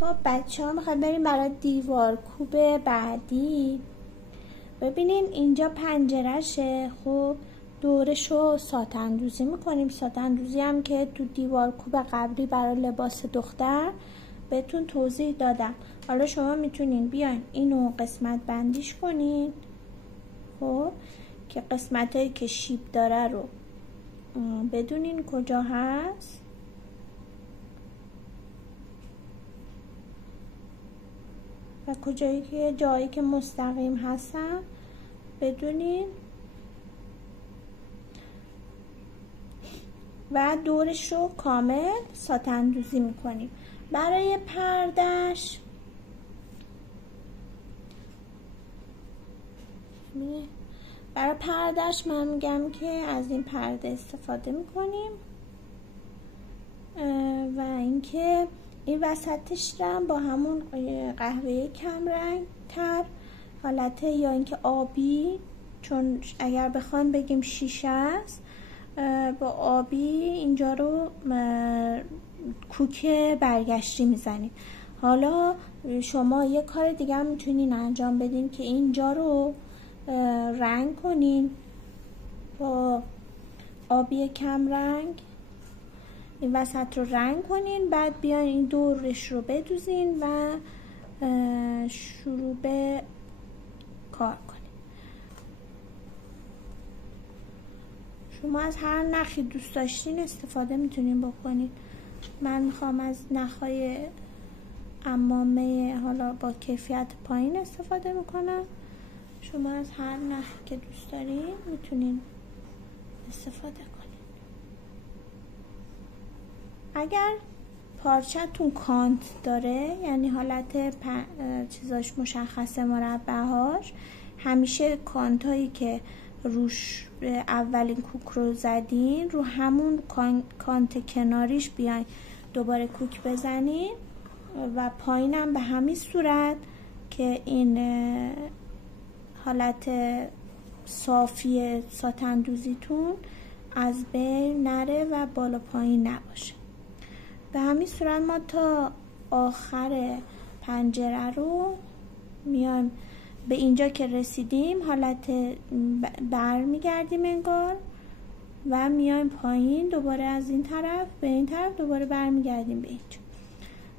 خب بچه ها میخوایم بریم برای دیوار کوب بعدی. ببینین اینجا پنجرهشه. خب دورشو ساتندوزی میکنیم. ساتندوزی هم که تو دیوار کوب قبلی برای لباس دختر بهتون توضیح دادم. حالا شما میتونین بیاین اینو قسمت بندیش کنین، خب که قسمت هایی که شیب داره رو بدونین کجا هست. و کجایی که جایی که مستقیم هستن بدونین و دورش رو کامل ساتندوزی میکنیم. برای پردهش من میگم که از این پرده استفاده میکنیم و اینکه این وسطش رو با همون قهوه‌ای کم رنگ تر حالته یا اینکه آبی، چون اگر بخوان بگیم شیشه است، با آبی اینجا رو کوک برگشتی میزنید. حالا شما یه کار دیگه هم میتونین انجام بدین که اینجا رو رنگ کنین با آبی کم رنگ، این وسط رو رنگ کنین، بعد بیاین این دورش رو بدوزین و شروع به کار کنین. شما از هر نخی دوست داشتین استفاده میتونین بکنین. من میخوام از نخهای عمامه حالا با کیفیت پایین استفاده میکنم. شما از هر نخی که دوست دارین میتونین استفاده کنین. اگر پارچه‌تون کانت داره، یعنی حالت چیزاش مشخصه، مربع‌هاش، همیشه کانتایی که روش اولین کوک رو زدین رو همون کانت کناریش بیاین دوباره کوک بزنین و پایینم به همین صورت که این حالت صافی ساتندوزیتون از بین نره و بالا پایین نباشه. به همین صورت ما تا آخر پنجره رو میایم به اینجا که رسیدیم حالت برمیگردیم انگار و میایم پایین، دوباره از این طرف به این طرف دوباره برمیگردیم به اینجا.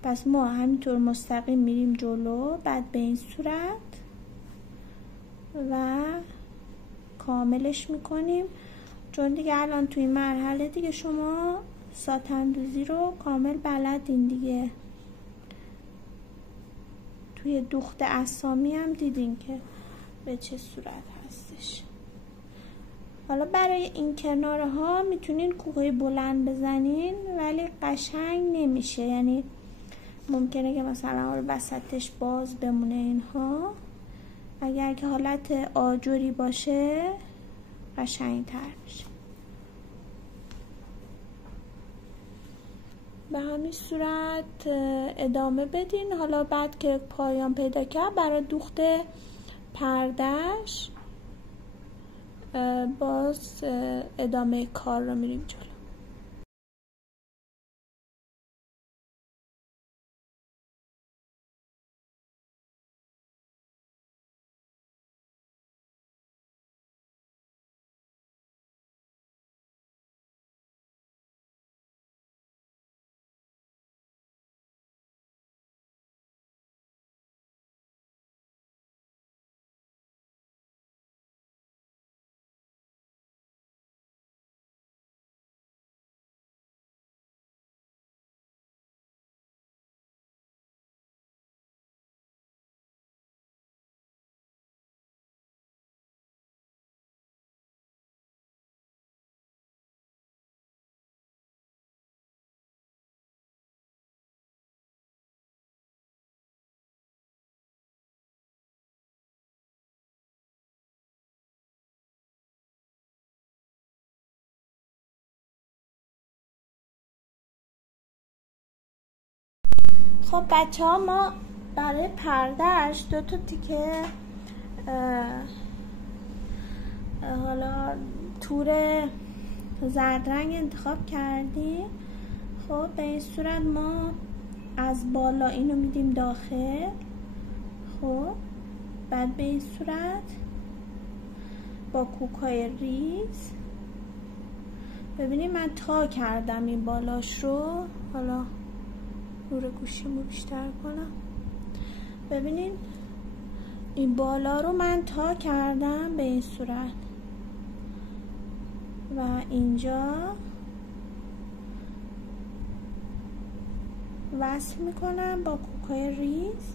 پس ما همینطور مستقیم میریم جلو، بعد به این صورت و کاملش میکنیم. چون دیگه الان توی مرحله دیگه شما ساتندوزی رو کامل بلدین دیگه. توی دوخت اسامی هم دیدین که به چه صورت هستش. حالا برای این کناره ها میتونین کوکای بلند بزنین ولی قشنگ نمیشه، یعنی ممکنه که مثلا وسطش باز بمونه اینها. اگر که حالت آجری باشه قشنگ تر میشه. به همین صورت ادامه بدین. حالا بعد که پایان پیدا کرد برای دوخت پردهش باز ادامه کار رو میریم جلو. خب بچه ها، ما برای پردهش 2 تا تیکه حالا تور زرد رنگ انتخاب کردیم. خب به این صورت ما از بالا اینو میدیم داخل. خب بعد به این صورت با کوکای ریز ببینید من تا کردم این بالاش رو. حالا نور گوشیمو بیشتر کنم. ببینید این بالا رو من تا کردم به این صورت و اینجا وصل میکنم با کوکای ریز.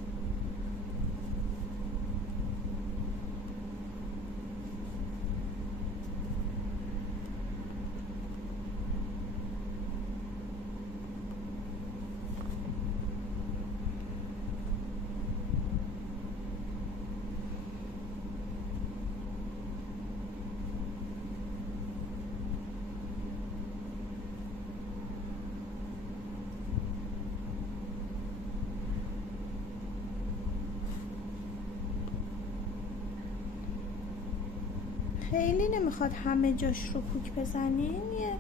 خیلی نمیخواد همه جاش رو کوک بزنین، یه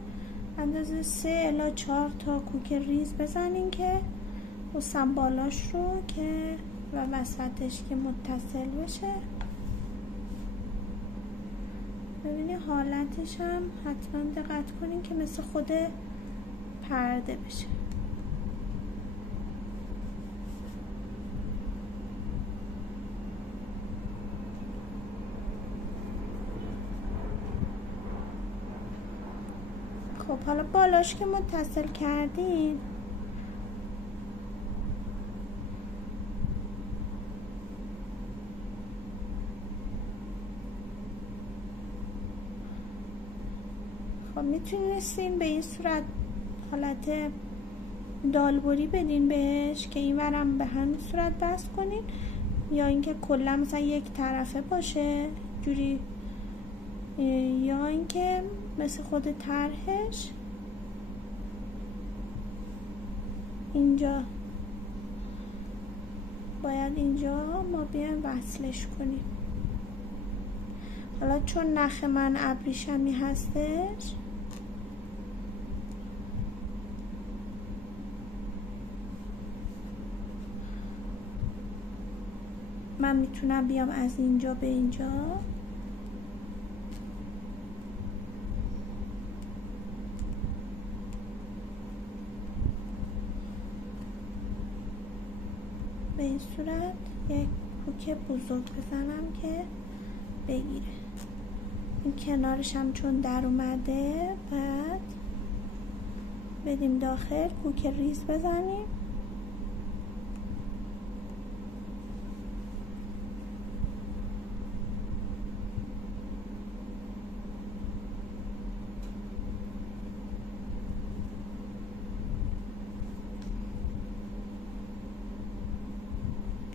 اندازه 3 الی 4 تا کوک ریز بزنین که و بالاش رو که و وسطش که متصل بشه. ببینید حالتش هم حتما دقت کنین که مثل خود پرده بشه. خب حالا بالاش که متصل کردین خب میتونستین به این صورت حالت دالبری بدین بهش که این ورم به همین صورت بست کنین، یا اینکه کلا مثلا یک طرفه باشه جوری، یا اینکه مثل خود طرحش اینجا باید اینجا ما بیایم وصلش کنیم. حالا چون نخ من ابریشمی هستش من میتونم بیام از اینجا به اینجا به این صورت یک کوک بزرگ بزنم که بگیره. این کنارش هم چون در اومده بعد بدیم داخل، کوک ریز بزنیم.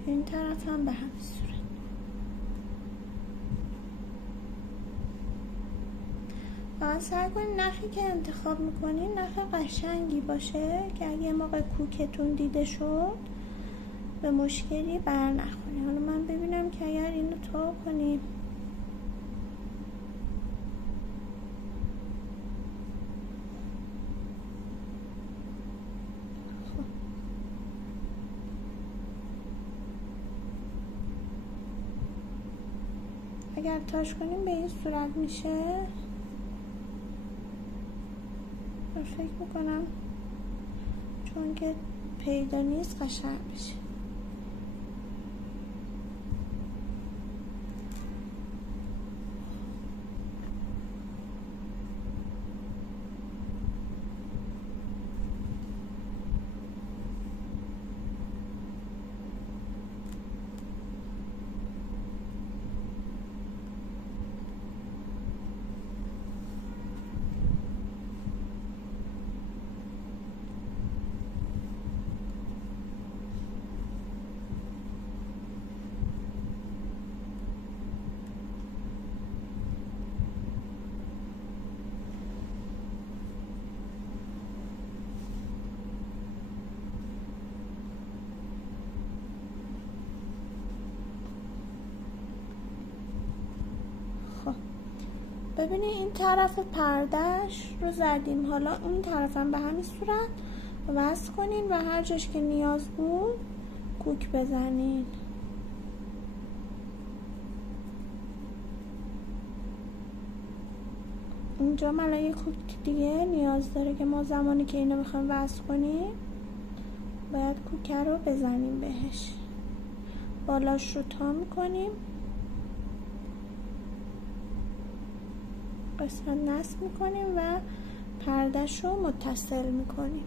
این طرف هم به همین صورت. باید سعی کنید نخی که انتخاب میکنین نخ قشنگی باشه که اگه موقع کوکتون دیده شد به مشکلی بر نخورید. حالا من ببینم که اگر اینو تا کنیم اگر تاش کنیم به این صورت میشه. فکر میکنم چون که پیدا نیست قشنگ بشه. ببینید این طرف پردهش رو زدیم، حالا اون طرف هم به همین صورت وصل کنین و هر جاش که نیاز بود کوک بزنین. اینجا ملا یک کوک دیگه نیاز داره که ما زمانی که اینو میخوایم وصل کنیم باید کوک رو بزنیم بهش. بالاش رو تا میکنیم، قسمت نصب میکنیم و پردهش رو متصل میکنیم.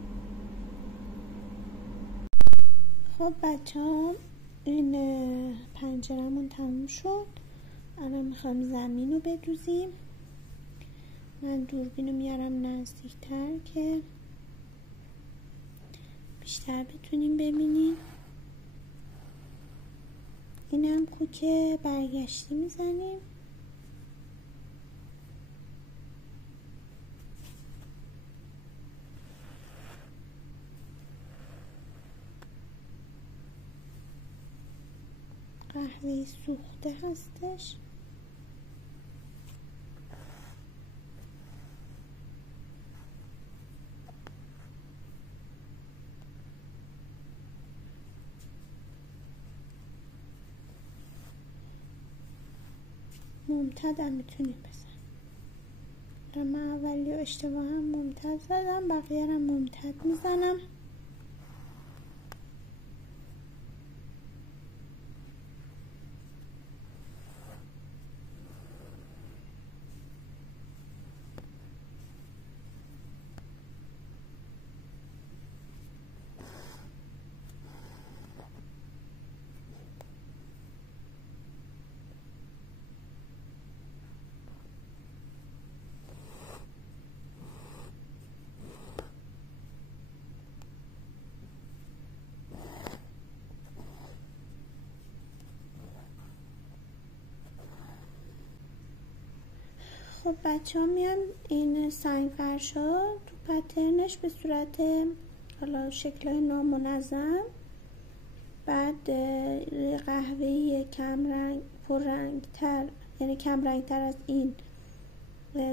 خب بچه ها، این پنجرمون تموم شد. الان میخوام زمین رو بدوزیم. من دوربین رو میارم نزدیکتر که بیشتر بتونیم ببینیم. اینم کوک برگشتی میزنیم. قهوه سوخته هستش. ممتد هم میتونیم بزن. من اولی اشتباه هم ممتد زدم، بقیه هم ممتد میزنم. خب بچه ها، میام این سنگ فرشا تو پترنش به صورت حالا شکلهای نامنظم، بعد قهوه‌ای کم رنگ پررنگ تر، یعنی کم رنگ تر از این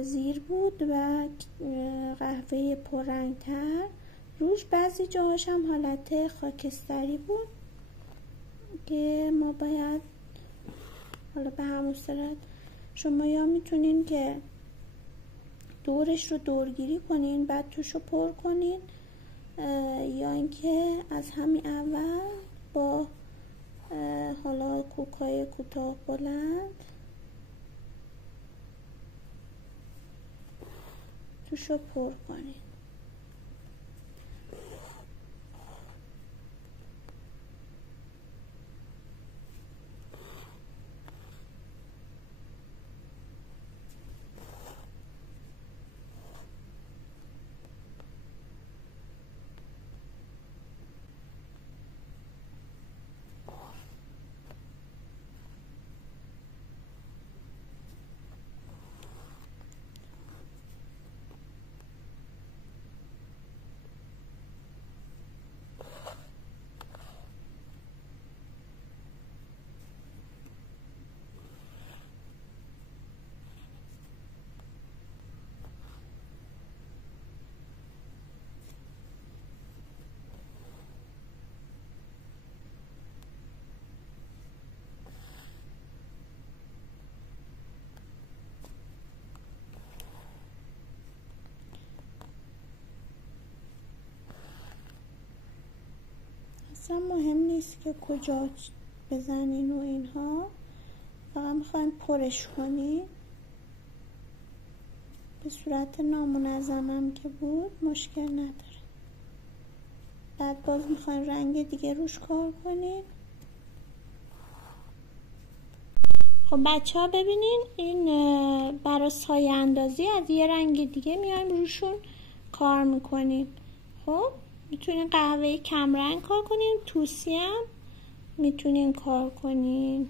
زیر بود و قهوه پررنگ تر روش. بعضی جاهاش هم حالت خاکستری بود که ما باید حالا به همون صورت شما یا میتونین که دورش رو دورگیری کنین بعد توش رو پر کنین، یا اینکه از همین اول با حالا کوکای کوتاه بلند توش رو پر کنین. اصلا مهم نیست که کجا بزنین و اینها، فقط میخواین پرش کنین. به صورت نامنظمم که بود مشکل نداره. بعد باز میخواین رنگ دیگه روش کار کنین. خب بچه ها ببینین، این برای سایه اندازی از یه رنگ دیگه میایم روشون کار میکنیم. خب میتونین قهوه کمرنگ کار کنین، توسی هم میتونین کار کنین.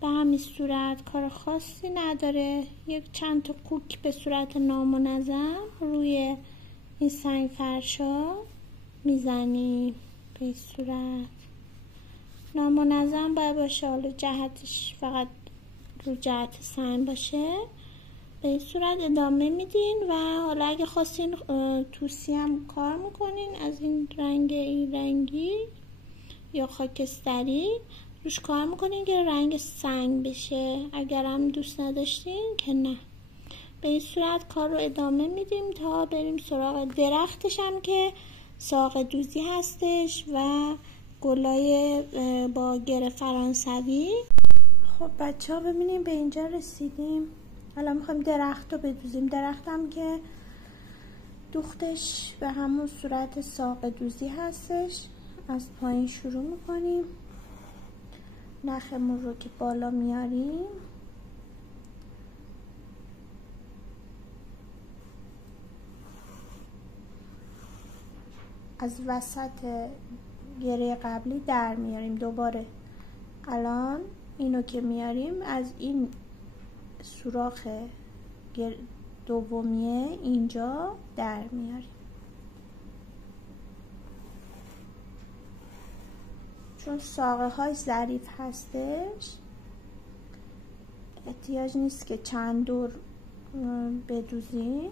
به همین صورت کار خاصی نداره. یک چند تا کوک به صورت نامنظم روی این سنگ فرشا میزنیم. به این صورت نامنظم باید باشه، حالا جهتش فقط رو جهت سنگ باشه. به این صورت ادامه میدین و حالا اگه خواستین توسی هم کار میکنین از این رنگی یا خاکستری روش کار میکنین که رنگ سنگ بشه. اگر هم دوست نداشتین که نه. به این صورت کار رو ادامه میدیم تا بریم سراغ درختش هم که ساق دوزی هستش و گلای با گر فرانسوی. خب بچه ها ببینیم به اینجا رسیدیم. حالا میخوایم درخت رو بدوزیم. درخت هم که دوختش به همون صورت ساق دوزی هستش. از پایین شروع میکنیم، نخمون رو که بالا میاریم از وسط گره قبلی در میاریم. دوباره الان اینو که میاریم از این سوراخ دومیه اینجا در میاریم. چون ساقه های ظریف هستش احتیاج نیست که چند دور بدوزیم.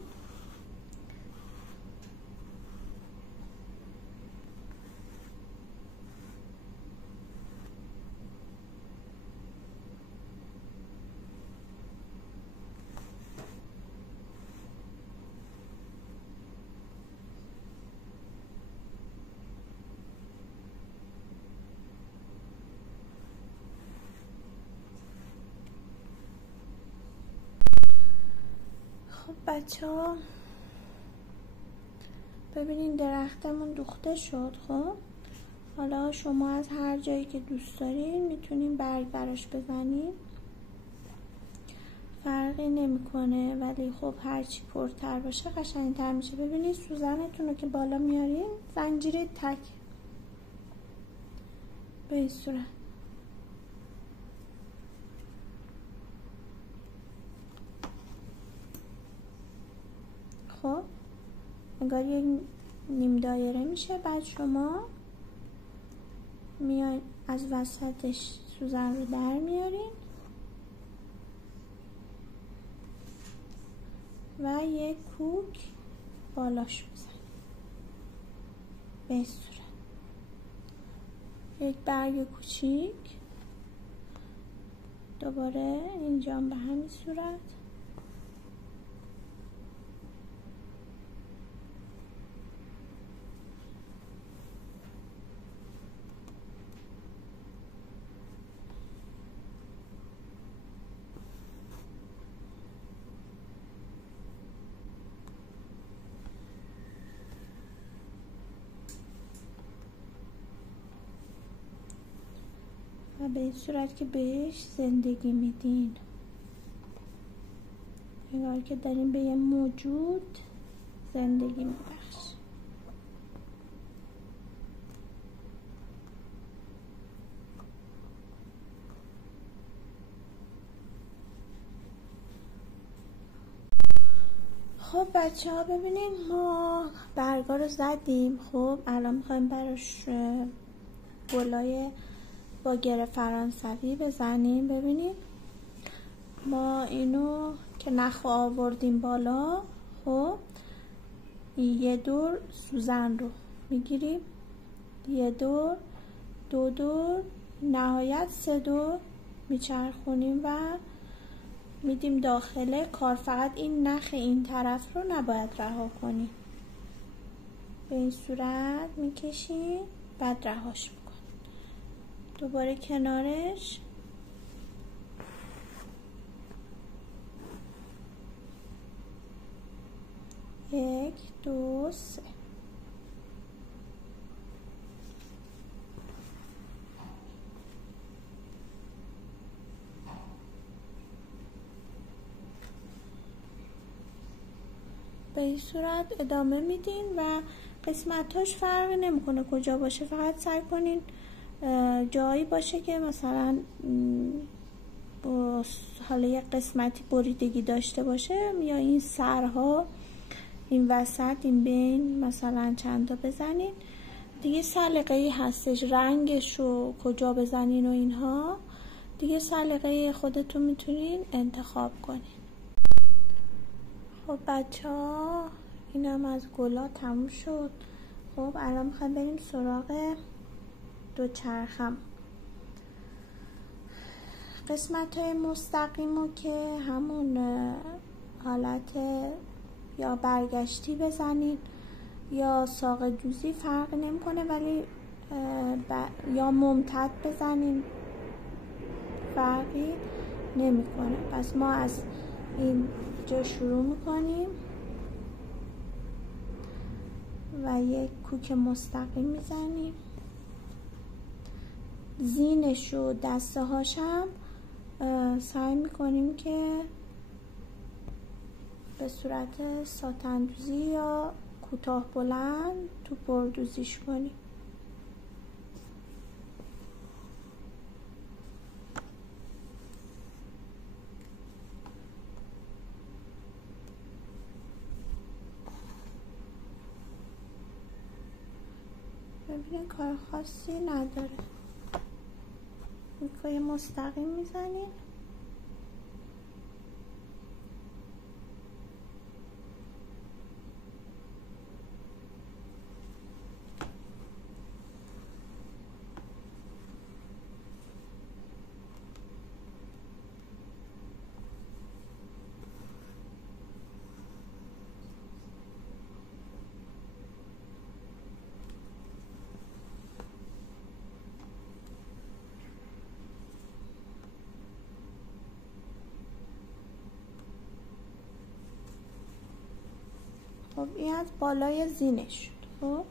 خب بچه ها ببینین درختمون دوخته شد. خب حالا شما از هر جایی که دوست دارین میتونین برگ براش بزنین، فرقی نمیکنه، ولی خب هرچی پرتر باشه قشنگتر میشه. ببینید سوزنتون رو که بالا میارین زنجیره تک به این صورت. خب انگار یک نیم دایره میشه. بعد شما میاین از وسطش سوزن رو در میارین و یک کوک بالاش بزنید به این صورت. یک برگ کوچیک دوباره اینجا به همین صورت. و به این صورت که بهش زندگی میدین، انگار که داریم به یه موجود زندگی میبخش. خب بچه ها ببینیم ما برگا رو زدیم. خب الان میخوایم براش گلای با گر فرانسوی بزنیم. ببینیم ما اینو که نخ آوردیم بالا. خب یه دور سوزن رو میگیریم، یه دور، دو دور، نهایت 3 دور میچرخونیم و میدیم داخله کار. فقط این نخ این طرف رو نباید رها کنیم. به این صورت میکشیم بعد رهاش میکنیم. دوباره کنارش یک دو سه. به این صورت ادامه میدین و قسمتاش فرقی نمیکنه کجا باشه. فقط سعی کنین جایی باشه که مثلا حالا یه قسمتی بریدگی داشته باشه، یا این سرها این وسط این بین مثلا چند تا بزنین. دیگه سلیقه‌ای هستش رنگش رو کجا بزنین و اینها دیگه سلیقه خودتون میتونین انتخاب کنین. خب بچه ها، اینم از گلا تموم شد. خب الان میخوایم بریم سراغ دوچرخم. قسمت های مستقیمو که همون حالت یا برگشتی بزنید یا ساق دوزی فرق نمیکنه، ولی یا ممتد بزنید فرقی نمیکنه. پس ما از اینجا شروع میکنیم و یک کوک مستقیم میزنیم. زینش و دسته هاشم سعی میکنیم که به صورت ساتندوزی یا کوتاه بلند تو بردوزیش کنیم. ببینید کار خاصی نداره. کوکای مستقیم میزنیم. خب این از بالای زینش شد. خب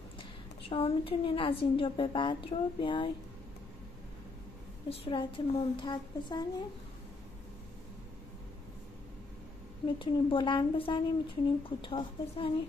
شما میتونین از اینجا به بعد رو بیای به صورت ممتد بزنیم. میتونین بلند بزنیم، میتونین کوتاه بزنیم.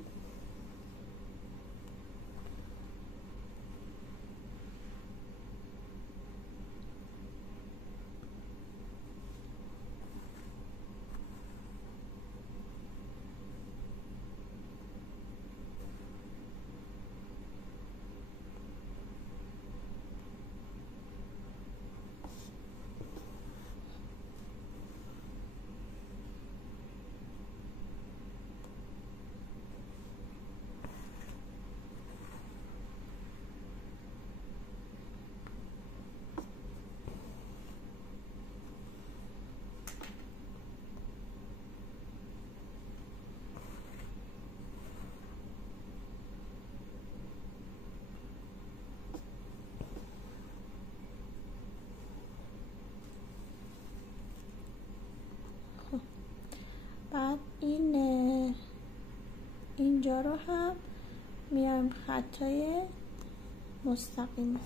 بعد اینجا رو هم میایم خطای مستقیم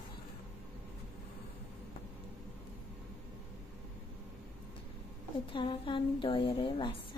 به طرف همین دایره وسط.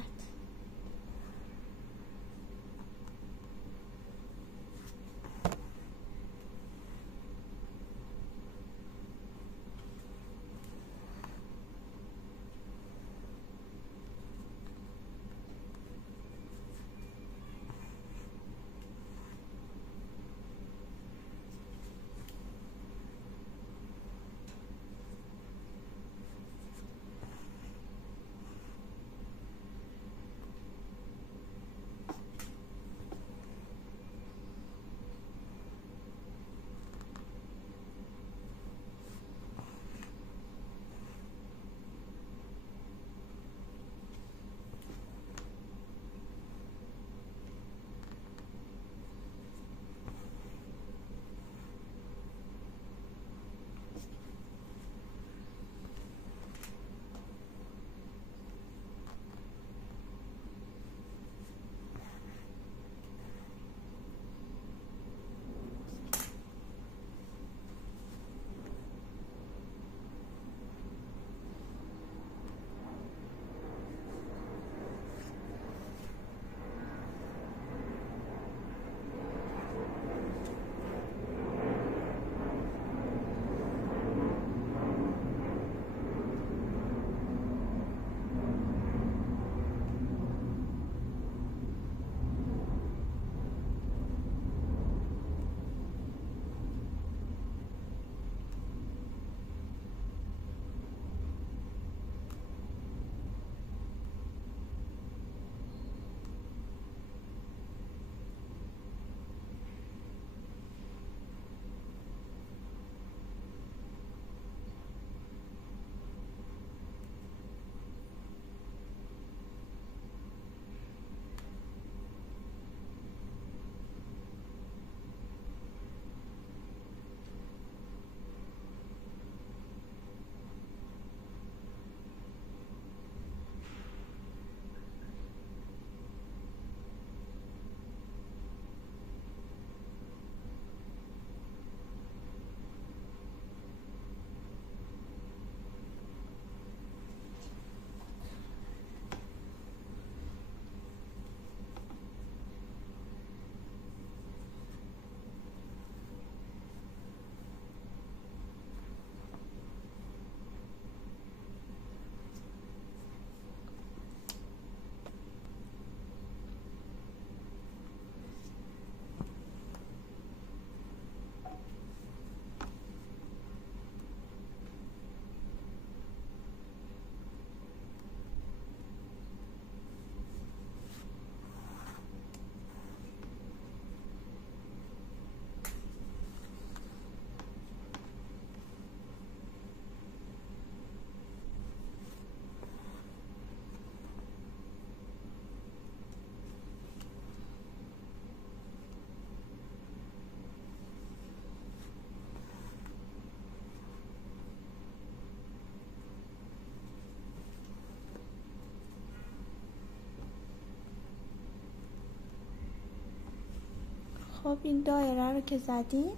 خب این دایره رو که زدیم،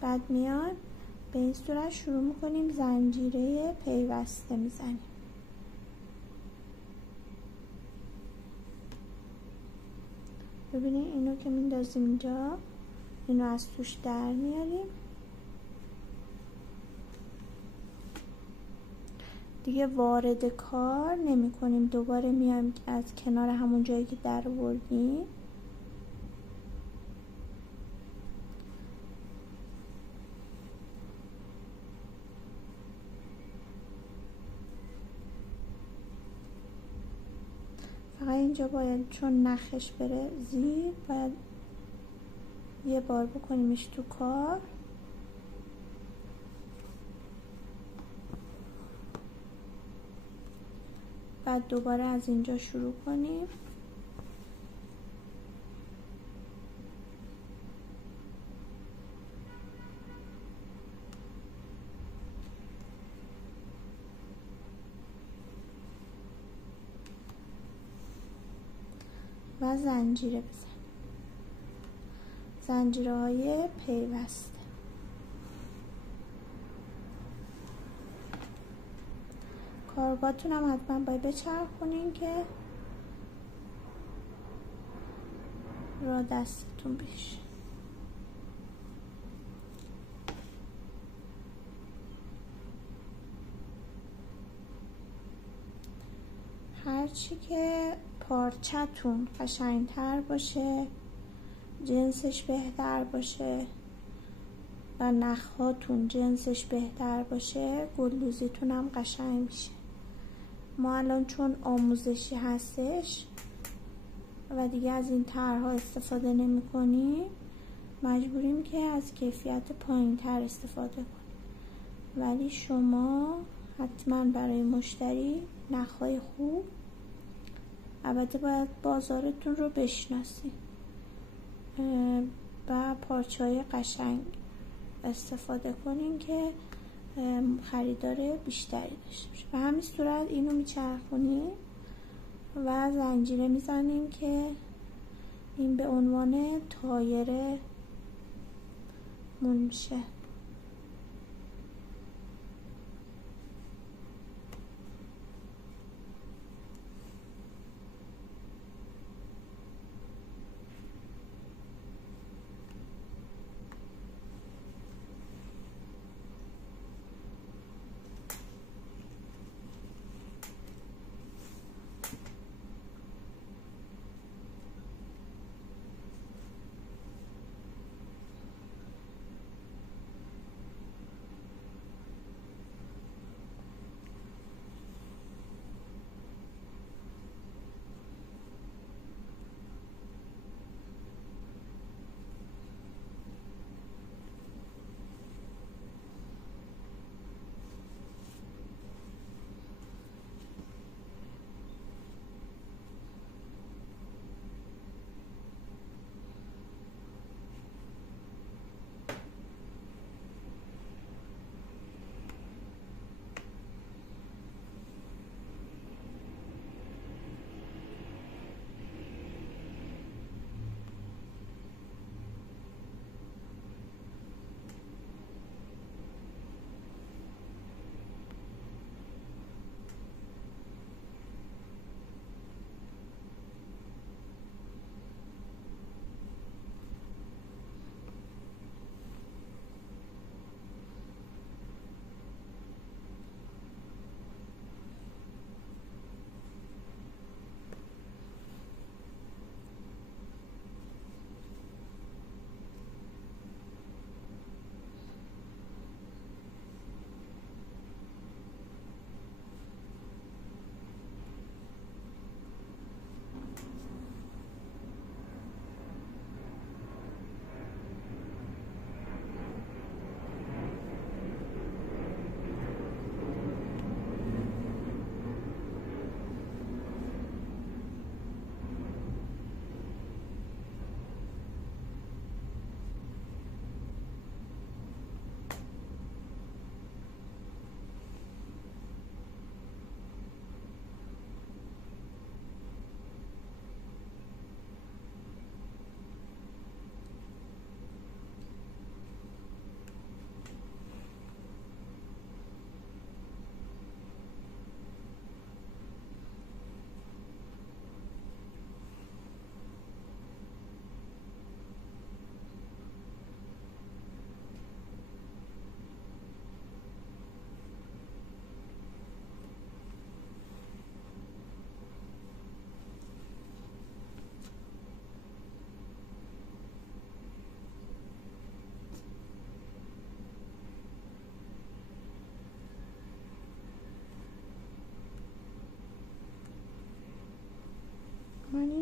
بعد میان به این صورت شروع میکنیم زنجیره پیوسته میزنیم. ببینید اینو که میندازیم اینجا، اینو از توش در میاریم دیگه، وارد کار نمی کنیم. دوباره میایم از کنار همون جایی که در آوردیم فقط اینجا باید چون نخش بره زیر، باید یه بار بکنیمش تو کار. بعد دوباره از اینجا شروع کنیم. و زنجیره بزنیم، زنجیره های پیوسته. کارگاهتون هم حتما باید بچرخونین که را دستتون بشه. هرچی که پارچتون قشنگتر باشه، جنسش بهتر باشه و نخهاتون جنسش بهتر باشه، گلدوزیتون هم قشنگ میشه. ما الان چون آموزشی هستش و دیگه از این طرح‌ها استفاده نمی کنیم، مجبوریم که از کیفیت پایین تر استفاده کنیم. ولی شما حتما برای مشتری نخهای خوب، البته باید بازارتون رو بشناسید و پارچه‌های قشنگ استفاده کنین که خریدار بیشتری داشته باشه. به همین صورت اینو میچرخونیم و زنجیره میزنیم که این به عنوان تایره مون میشه.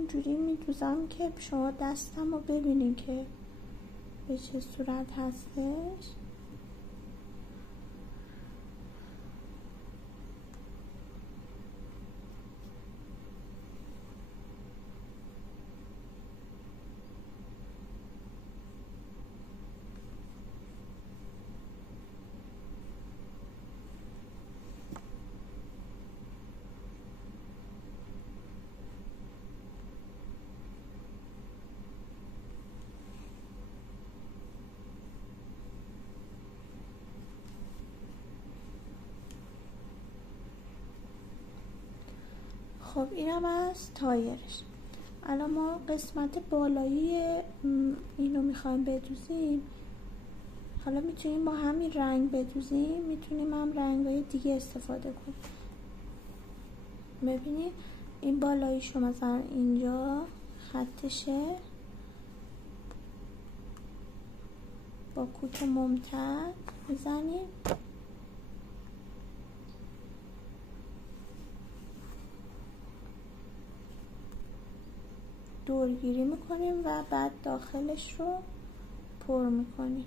همینجوری میدوزم که شما دستم رو ببینین که به چه صورت هستش. خب اینم از تایرش. الان ما قسمت بالایی اینو میخوایم بدوزیم. حالا میتونیم با همین رنگ بدوزیم، میتونیم هم رنگای دیگه استفاده کنیم. ببینید این بالاییشو مثلا اینجا خطشه با کوک ممتد میزنیم، دورگیری میکنیم و بعد داخلش رو پر میکنیم.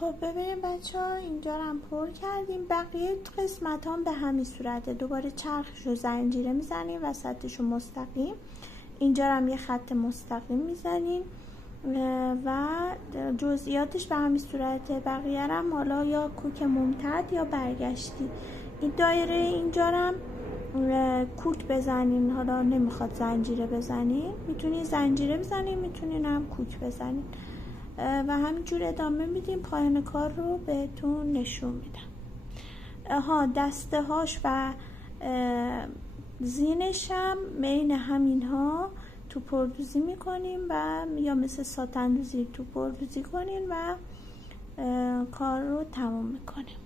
خب ببینیم بچه ها اینجا رو هم پر کردیم. بقیه قسمت هم به همین صورته. دوباره چرخش رو زنجیره میزنیم، وسطش رو مستقیم، اینجا رو هم یه خط مستقیم میزنیم و جزئیاتش به همین صورته. بقیه رو هم حالا یا کوک ممتد یا برگشتی. این دایره اینجا رو هم کوک بزنین، حالا نمیخواد زنجیره بزنین، میتونین زنجیره بزنین، میتونین هم کوک بزنین و همینجور ادامه میدیم. پایان کار رو بهتون نشون میدم. دسته هاش و زینش هم بین همین ها تو پردوزی میکنیم و یا مثل ساتن دوزی تو پردوزی کنین و کار رو تموم میکنیم.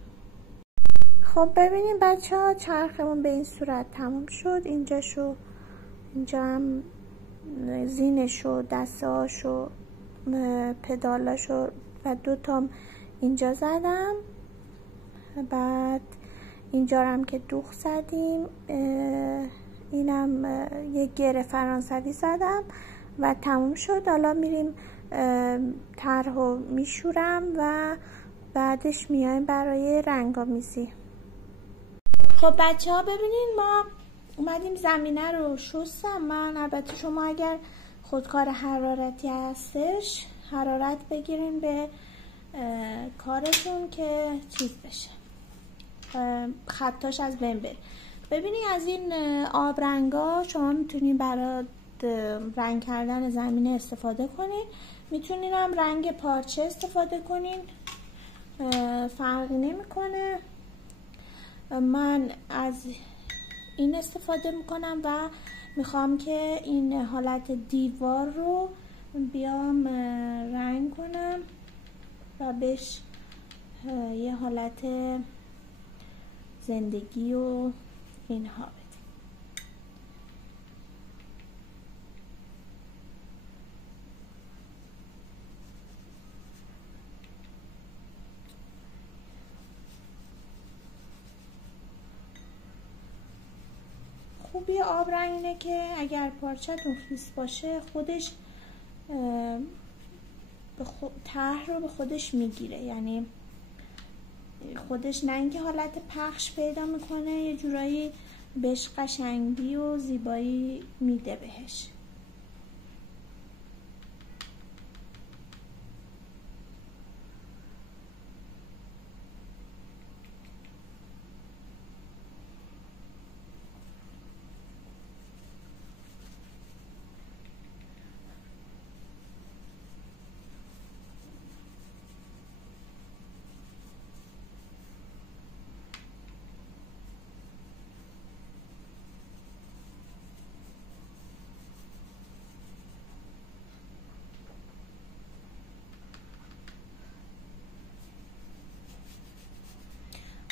خب ببینیم بچه ها، چرخمون به این صورت تموم شد. اینجا هم زینشو، دستهاشو، پدالاشو و 2 تام اینجا زدم. بعد اینجا هم که دوخ زدیم، اینم یک گره فرانسوی زدم و تموم شد. حالا میریم طرحو میشورم و بعدش میایم برای رنگامیزی. خب بچه ها ببینین، ما اومدیم زمینه رو شستم من. البته شما اگر خودکار حرارتی هستش، حرارت بگیرین به کارتون که چیز بشه، خطاش از بین بره. ببینید از این آب رنگا شما میتونین برای رنگ کردن زمینه استفاده کنین. میتونین هم رنگ پارچه استفاده کنین، فرقی نمیکنه. من از این استفاده میکنم و میخوام که این حالت دیوار رو بیام رنگ کنم و بهش یه حالت زندگی و اینها بدیم. خوبی آب رنگ اینه که اگر پارچه‌تون خیس باشه خودش طرح رو به خودش میگیره، یعنی خودش نه اینکه حالت پخش پیدا میکنه، یه جورایی بهش قشنگی و زیبایی میده بهش.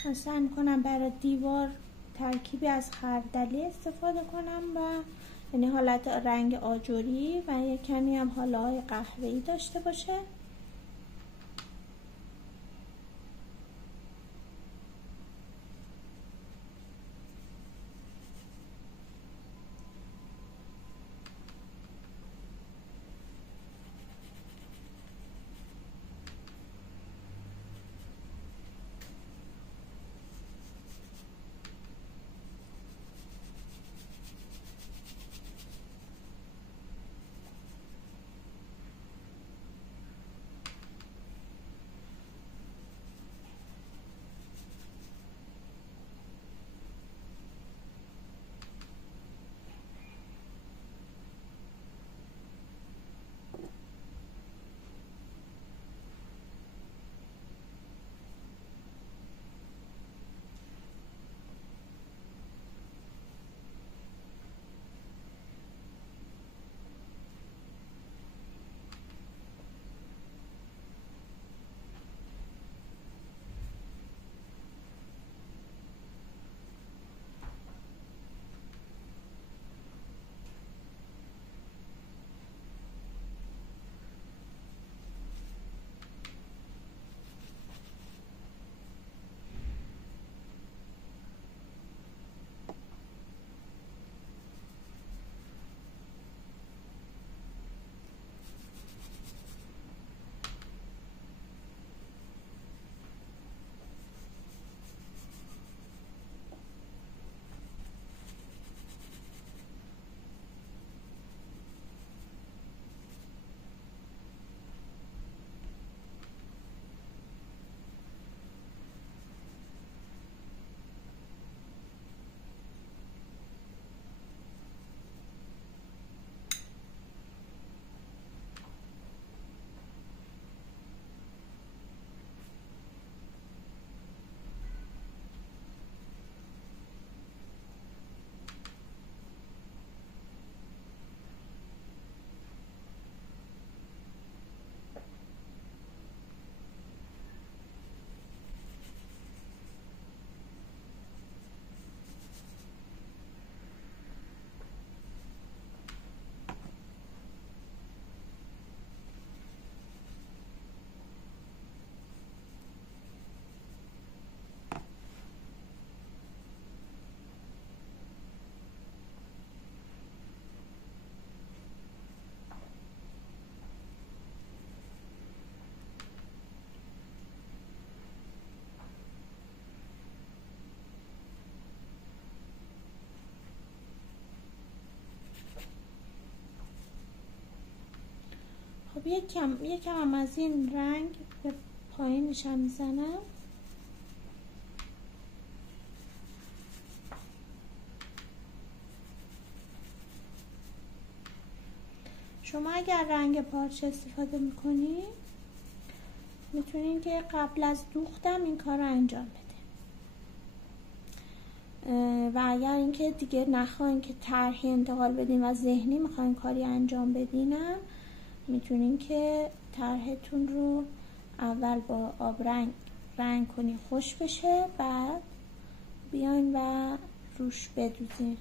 من سعی میکنم برای دیوار ترکیبی از خردلی استفاده کنم و یعنی حالت رنگ آجوری و یک کمی هم حاله‌های قهوه‌ای داشته باشه. خب یکم هم از این رنگ به پایینش هم میزنم. شما اگر رنگ پارچه استفاده میکنید میتونین که قبل از دوختم این کار رو انجام بده و اگر اینکه دیگه نخواین که طرحی انتقال بدین و ذهنی میخواین کاری انجام بدینم، میتونین که طرحتون رو اول با آب رنگ کنین خوش بشه، بعد بیاین و روش بدوزین.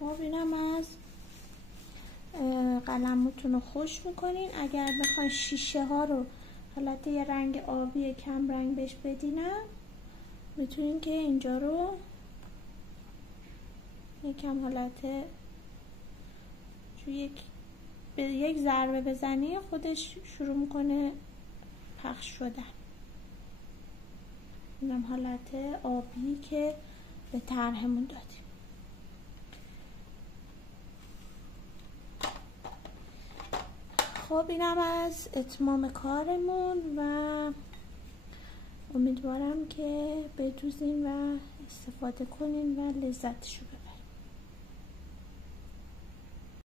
خب اینم از قلمتون رو خوش میکنین. اگر بخواین شیشه ها رو حالت یه رنگ آبی کم رنگ بهش بدینم، میتونین که اینجا رو یکم حالت به یک ضربه بزنی خودش شروع میکنه پخش شدن. اینم حالت آبی که به طرحمون دادیم. خب اینم از اتمام کارمون و امیدوارم که بدوزین و استفاده کنین و لذتشو ببرین.